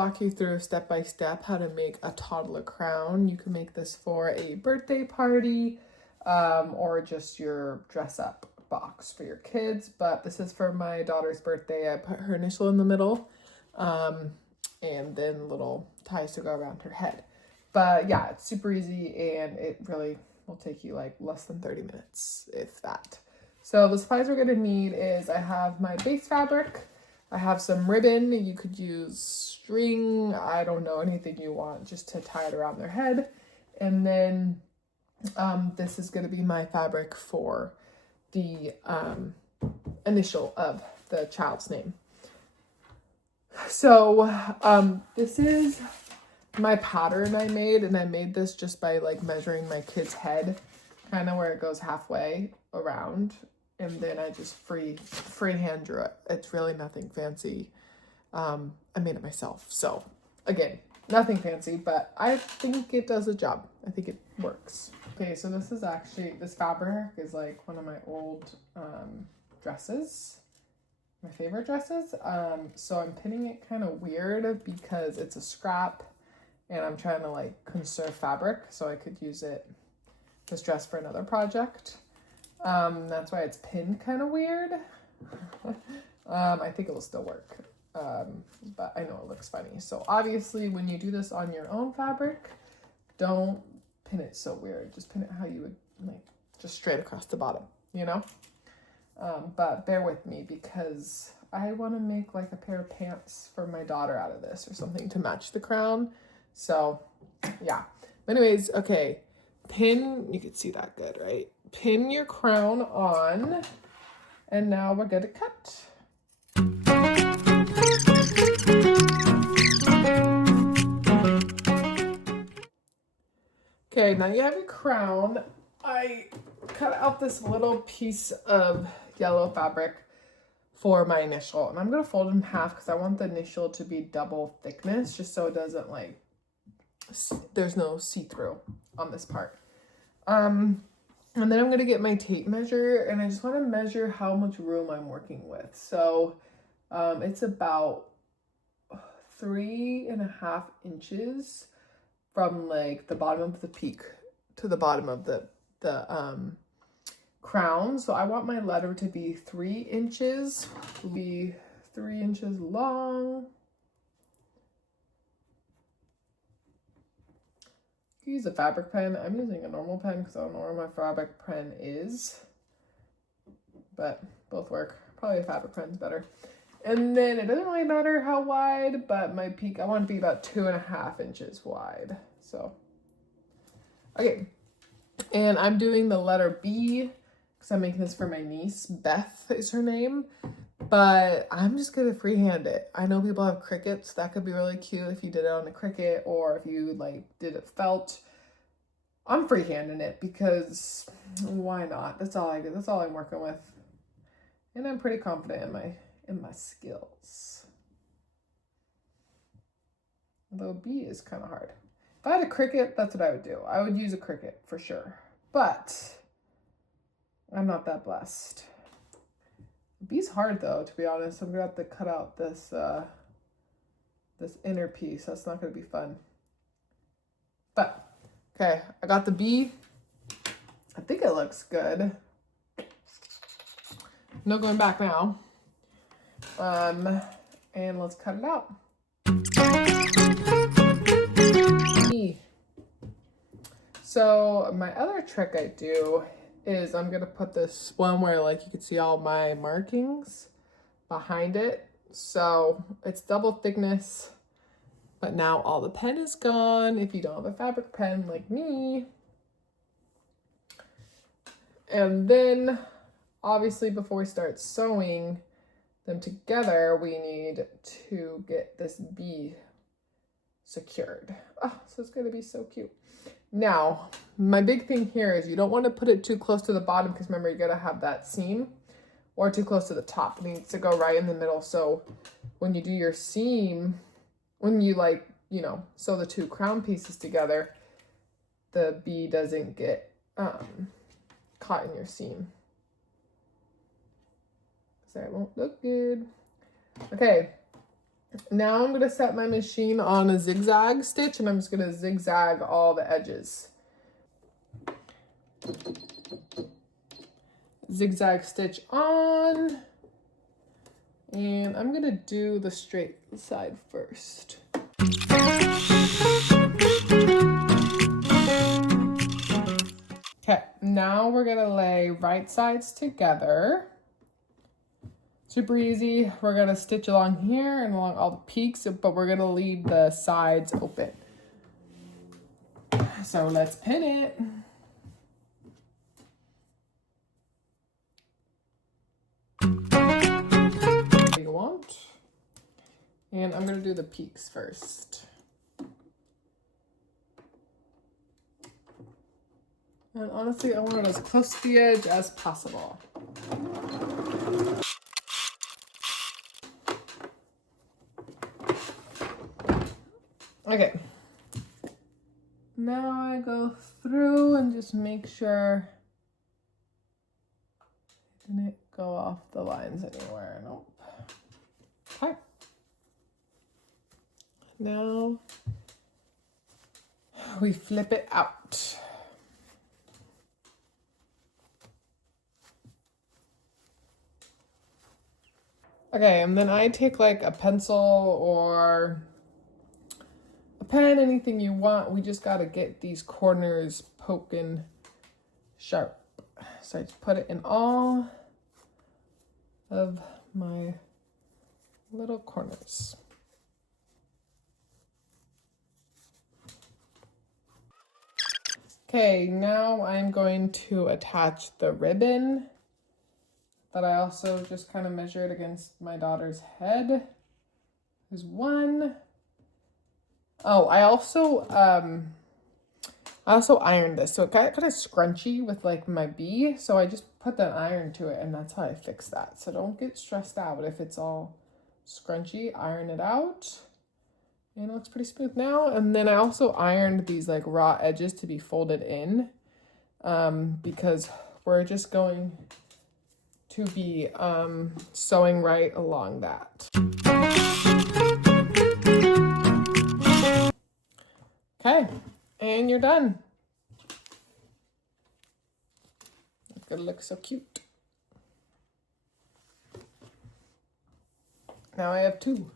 walk you through step by step how to make a toddler crown. You can make this for a birthday party or just your dress up box for your kids. But this is for my daughter's birthday. I put her initial in the middle and then little ties to go around her head. But yeah, it's super easy and it really will take you like less than 30 minutes, if that. So the supplies we're gonna need is I have my base fabric. I have some ribbon. You could use string. I don't know, anything you want just to tie it around their head. And then this is gonna be my fabric for the initial of the child's name. So this is my pattern I made, and I made this just by like measuring my kid's head, kind of where it goes halfway around, and then I just freehand drew it. It's really nothing fancy. I made it myself, so again, nothing fancy, but I think it does a job. I think it works. Okay, so this fabric is like one of my old dresses. My favorite dresses. So I'm pinning it kind of weird because it's a scrap and I'm trying to like conserve fabric so I could use this dress for another project. That's why it's pinned kind of weird. I think it will still work. But I know it looks funny. So obviously when you do this on your own fabric, don't pin it so weird. Just pin it how you would like, just straight across the bottom, you know? But bear with me because I want to make like a pair of pants for my daughter out of this or something to match the crown. So yeah, but anyways, okay, pin, you can see that good, right? Pin your crown on, and now we're going to cut. Okay, now you have your crown. I cut out this little piece of yellow fabric for my initial, and I'm going to fold it in half because I want the initial to be double thickness, just so it doesn't like, there's no see-through on this part. And then I'm going to get my tape measure, and I just want to measure how much room I'm working with. So it's about 3.5 inches from like the bottom of the peak to the bottom of the crown. So I want my letter to be 3 inches, be 3 inches long. Use a fabric pen. I'm using a normal pen because I don't know where my fabric pen is, but both work. Probably a fabric pen's better. And then it doesn't really matter how wide, but my peak, I want to be about 2.5 inches wide. So, okay. And I'm doing the letter B because I'm making this for my niece. Beth is her name, but I'm just going to freehand it. I know people have Cricuts. That could be really cute if you did it on a Cricut or if you like did it felt. I'm freehanding it because why not? That's all I do. That's all I'm working with. And I'm pretty confident in my skills. Although B is kind of hard. If I had a Cricut, that's what I would do. I would use a Cricut for sure. But I'm not that blessed. B's hard though, to be honest. I'm gonna have to cut out this this inner piece. That's not gonna be fun. But okay, I got the B. I think it looks good. No going back now. And let's cut it out. So my other trick I do is I'm gonna put this one where like you can see all my markings behind it. So it's double thickness, but now all the pen is gone if you don't have a fabric pen like me. And then obviously before we start sewing them together, we need to get this B secured. Oh, so it's gonna be so cute. Now, my big thing here is you don't want to put it too close to the bottom because remember, you gotta have that seam, or too close to the top. It needs to go right in the middle. So when you do your seam, when you like, you know, sew the two crown pieces together, the B doesn't get caught in your seam. So it won't look good. Okay, Now I'm gonna set my machine on a zigzag stitch and I'm just gonna zigzag all the edges. Zigzag stitch on. And I'm gonna do the straight side first. Okay, now we're gonna lay right sides together. Super easy. We're gonna stitch along here and along all the peaks, but we're gonna leave the sides open. So let's pin it. You want. And I'm gonna do the peaks first. And honestly, I want it as close to the edge as possible. Okay. Now I go through and just make sure it didn't go off the lines anywhere. Nope. Okay. Now we flip it out. Okay, and then I take like a pencil or a pen, anything you want. We just gotta get these corners poking sharp. So I just put it in all of my little corners. Okay, now I'm going to attach the ribbon that I also just kind of measured against my daughter's head. There's one. Oh, I also ironed this, so it got kind of scrunchy with like my bee, so I just put the iron to it, and that's how I fixed that. So don't get stressed out if it's all scrunchy. Iron it out, and it looks pretty smooth now. And then I also ironed these like raw edges to be folded in, because we're just going to be sewing right along that. Okay, and you're done. It's gonna look so cute. Now I have two.